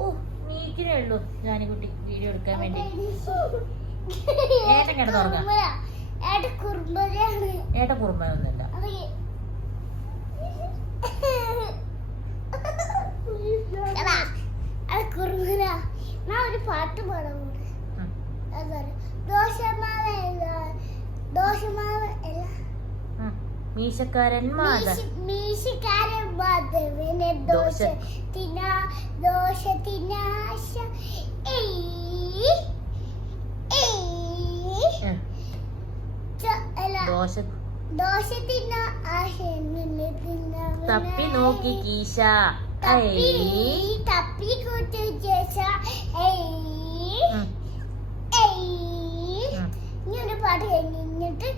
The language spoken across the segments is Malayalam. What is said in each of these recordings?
ഓ നീക്കിനേ ഉള്ളൂ ജാനിക്കുട്ടി വീഡിയോ എടുക്കാൻ വേണ്ടി. ഏട്ടൻ കിടന്നുറങ്ങാം. ഏട്ട കുറുമ്പൊന്നുമില്ല. ഒരു പാട്ട് പാടാൻ മീശക്കാരൻ മീശക്കാരൻ മാധവനെ ദോഷത്തിനാശ ദോഷത്തിന് തപ്പി നോക്കി കീശ തപ്പി കൂട്ടി ഇങ്ങനെ പാട്ട് കഴിഞ്ഞിട്ട്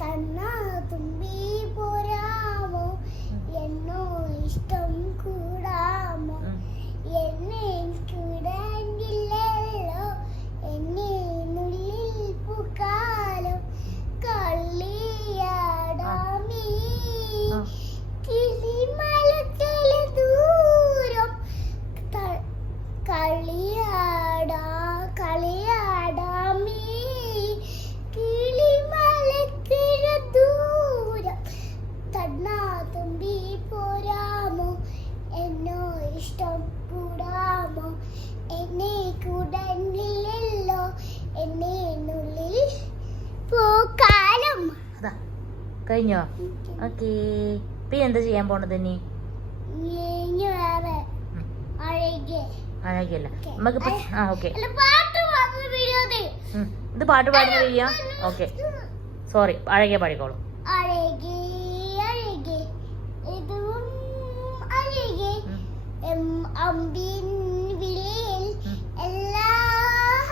തന്നാ തുമ്പി പോരാമോ എന്നോ ഇഷ്ടം കൂടാമോ എന്നെ കൂടാനില്ലല്ലോ എന്നെ നുള്ളിൽ പൂക്കാലോ കളിയാടാമീ കിളിമലക്കല ദൂരം കളിയാടാമീ കിളിമലക്കല ദൂരം തന്നാ തുമ്പി പോരാമോ എന്നോ ഇഷ്ടം കൂടാമോ എന്നെ കൂടാനില്ലല്ലോ എന്നെ നുള്ളിൽ പൂക്കാലം. കഴിഞ്ഞോ? ഓക്കേ. പിന്നെ എന്താ ചെയ്യാൻ പോണത്? നീ അഴകല്ല നമുക്ക് ഓക്കെ ഇത് പാട്ട് പാടുന്ന വീഡിയോ. ഓക്കെ സോറി, അഴകെ പാടിക്കോളൂ. അമ്പിൻ വിളിയിൽ എല്ലാ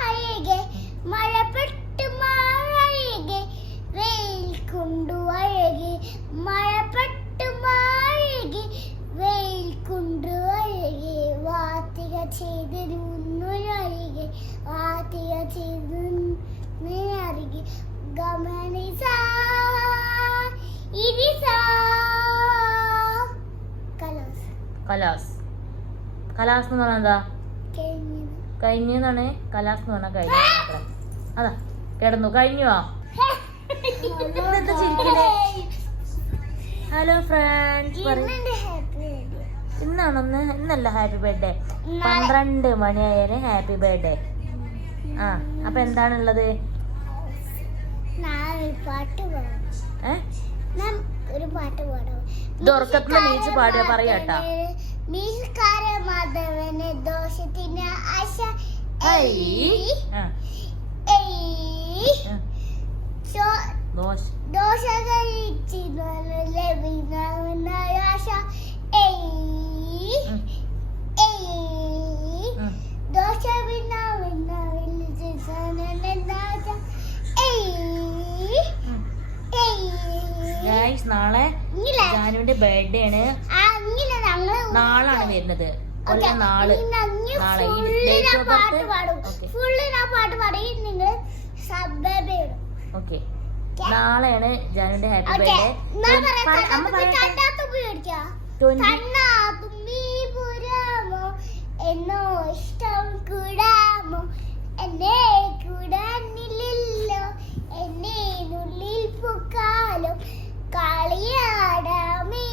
അഴകെ മഴപ്പെട്ടു മാഴകെ വെയിൽ കൊണ്ടു അഴകെ മഴപ്പെട്ടു മാഴകെ വെയിൽ കൊണ്ടു അഴകെ വാത്തിക ചെയ്തിരുന്നൊരഴകെ വാത്തിക ചെയ്തിരുന്നൊരഴകെ ഗമനിസ ഇരിസ കലാസ് കലാസ്. കലാസ് എന്ന് പറഞ്ഞാൽ എന്താ? കഴിഞ്ഞെന്നാണ്. കലാസ് എന്ന് പറഞ്ഞാൽ കഴിഞ്ഞ. അതാ കിടന്നു. കഴിഞ്ഞോ? ഹലോ ഫ്രണ്ട്സ്, ഇന്നല്ല ഹാപ്പി ബർത്ത്ഡേ. 12 മണിയായാലും ഹാപ്പി ബർത്ത്ഡേ. ആ അപ്പൊ എന്താണുള്ളത്? ഒരു പാട്ട് പാടാം. ഉറക്കത്തിന് നീച്ച് പാടുക പറയാട്ടാ. മാധവന് ദോഷത്തിന് ആശ ദോഷ കഴിച്ചിനാശ ദോഷ നാളെ ജാനുവിന്റെ ബർത്ത്ഡേ ആണ്. നാളാണ് വരുന്നത്. നാളെ ഓക്കെ നാളെയാണ് ജാനുവിന്റെ ഹാപ്പി ബർത്ത്ഡേ. എന്നോ ഇഷ്ടം കൂടാമോ എന്നെ കൂടാനില്ലല്ലോ എന്നെ നുള്ളിൽ പൂക്കാലോ കളിയാടാമേ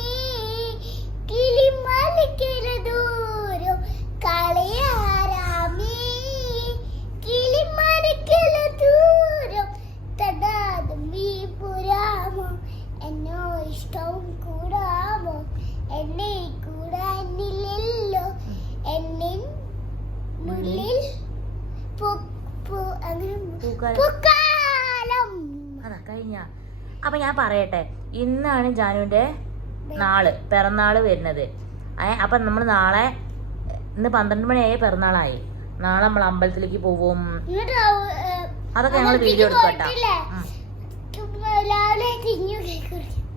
കിളിമലക്കല ദൂരം കളിയാടാമേ കിളിമലക്കല ദൂരം തടാതുമ്പി പുരാമോ എന്നോ ഇഷ്ടം കൂടാമോ എന്നെ കൂടാനില്ലല്ലോ എന്നെ നുള്ളിൽ പൂക്കാലം. അതാ കഴിഞ്ഞ. അപ്പൊ ഞാൻ പറയട്ടെ, ഇന്നാണ് ജാനുവിന്റെ പിറന്നാള് വരുന്നത്. അപ്പൊ നമ്മൾ നാളെ ഇന്ന് 12 മണിയായി പിറന്നാളായി. നാളെ നമ്മൾ അമ്പലത്തിലേക്ക് പോവും. അതൊക്കെ ഞങ്ങൾ വീഡിയോ എടുക്കട്ടോ.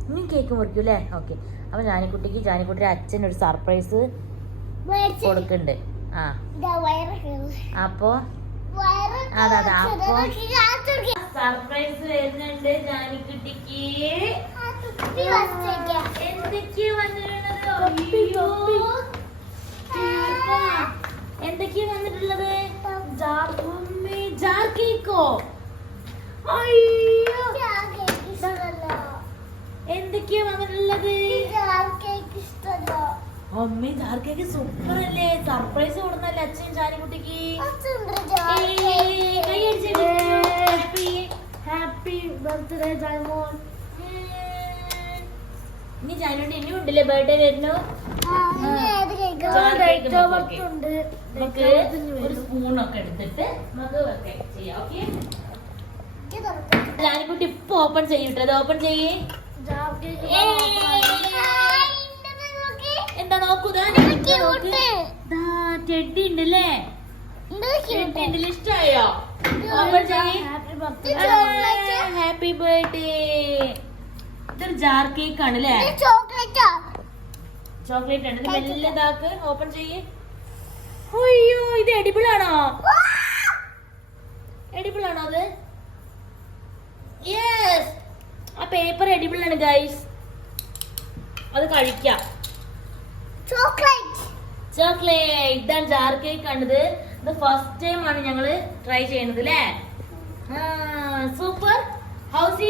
ഇനി കേക്ക് മുറിക്കും അല്ലേ? ഓക്കെ. അപ്പൊ ജാനിക്കുട്ടിയുടെ അച്ഛൻ ഒരു സർപ്രൈസ് കൊടുക്കുന്നുണ്ട്. അപ്പൊ സർപ്രൈസ് വരുന്നുണ്ട് ജാനിക്കുട്ടിക്ക്. എന്തൊക്കെയാ വന്നിരുന്നത്? എന്തൊക്കെയാ വന്നിട്ടുള്ളത്? ജാർ കേക്കോ? അയ്യോ, എന്തൊക്കെയാ വന്നിട്ടുള്ളത്? അമ്മ ജാർ കേക്ക് സൂപ്പർ അല്ലേ? സർപ്രൈസ് കൊടുന്നല്ലേ അച്ഛൻ ജാനിക്കുട്ടിക്ക്? Happy birthday ജാൻമോൻ. ഇനി ജാനുവിന്റെ ഇനിയും ഉണ്ടല്ലേ ബർത്ത്ഡേ വരുന്നു? നമുക്ക് ഒരു സ്പൂണൊക്കെ എടുത്തിട്ട് നമുക്ക് ചെയ്യാം. ഓക്കെ, ജാനിക്കുട്ടി ഇപ്പൊ ഓപ്പൺ ചെയ്യൂട്ടോ. അത് ഓപ്പൺ ചെയ്യേ. എന്താ നോക്കൂ, ടെഡി ഉണ്ടല്ലേ? ഇഷ്ടായോ? ഓപ്പൺ ചെയ്യേ. Happy birthday. ഇതൊരു ജാർ കേക്ക് ആണ് അല്ലേ? ചോക്ലേറ്റ് ആണ്. ഇത് മെല്ലെ ഇതാക്ക്. ഓപ്പൺ ചെയ്യേ. അയ്യോ, ഇത് എഡിബിൾ ആണോ? എഡിബിൾ ആണോ അത്? യെസ്, ആ പേപ്പർ എഡിബിൾ ആണ് ഗൈസ്. അത് കഴിക്കാം. ചോക്ലേറ്റ്. ഇതാണ് ജാർ കേക്ക് ആണിത്. ഇത് ഫസ്റ്റ് ടൈം ആണ് ഞങ്ങള് ട്രൈ ചെയ്യുന്നത് അല്ലേ? സൂപ്പർ. House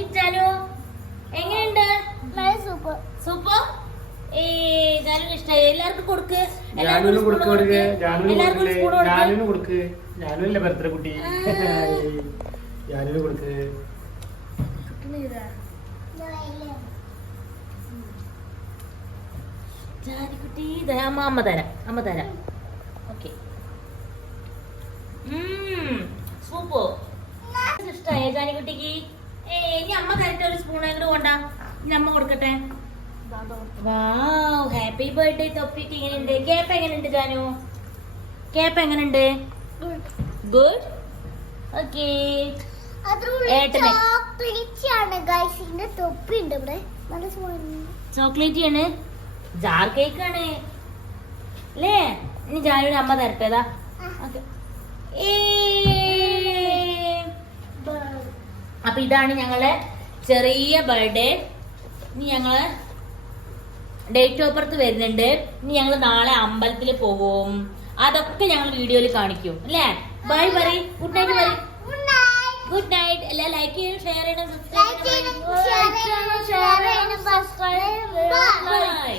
it Janu? എങ്ങനെയുണ്ട്? സൂപ്പർ. സൂപ്പർ. ജാനുവിന് ഇഷ്ടമായി. എല്ലാവർക്കും കൊടുക്ക്. ജാനുവിന് കൊടുക്ക്. എല്ലാവർക്കും കൊടുക്ക്. ജാനുവിന്റെ ബർത്ത്ഡേ കുട്ടി. ജാനുവിന് കൊടുക്ക്. ജാനിക്കുട്ടി അമ്മ തരാം. ഓക്കെ. സൂപ്പർ. ഇഷ്ടായോ ജാനിക്കുട്ടിക്ക്? ഇനി അമ്മ തരട്ടെ ഒരു സ്പൂൺ അങ്ങോട്ട് കൊണ്ടാ. ഇനി അമ്മ കൊടുക്കട്ടെ. വാവ്, ഹാപ്പി ബർത്ത്ഡേ തൊപ്പിക്ക്. എങ്ങനെയുണ്ട് കേപ്പ്? എങ്ങനെയുണ്ട് ജാനു? കേപ്പ് എങ്ങനെയുണ്ട്? ഗുഡ്. ഓക്കെ. ചോക്ലേറ്റ് ആണ്. ജാർ കേക്ക് ആണ് അല്ലേ? ഇനി ജാനുവിന് അമ്മ തരട്ടേതാ. അപ്പൊ ഇതാണ് ഞങ്ങളെ ചെറിയ ബർത്ത്ഡേ. ഇനി ഞങ്ങള് ഡേറ്റ് ഓഫ് ബർത്ത് വരുന്നുണ്ട്. ഇനി ഞങ്ങൾ നാളെ അമ്പലത്തിൽ പോകും. അതൊക്കെ ഞങ്ങൾ വീഡിയോയിൽ കാണിക്കും അല്ലേ? ബൈ പറയ്. ഗുഡ് നൈറ്റ് പറയ്. Good night. എല്ലാം ലൈക്ക് ചെയ്യണം, ഷെയർ ചെയ്യണം, സബ്സ്ക്രൈബ് ചെയ്യണം. ബൈ.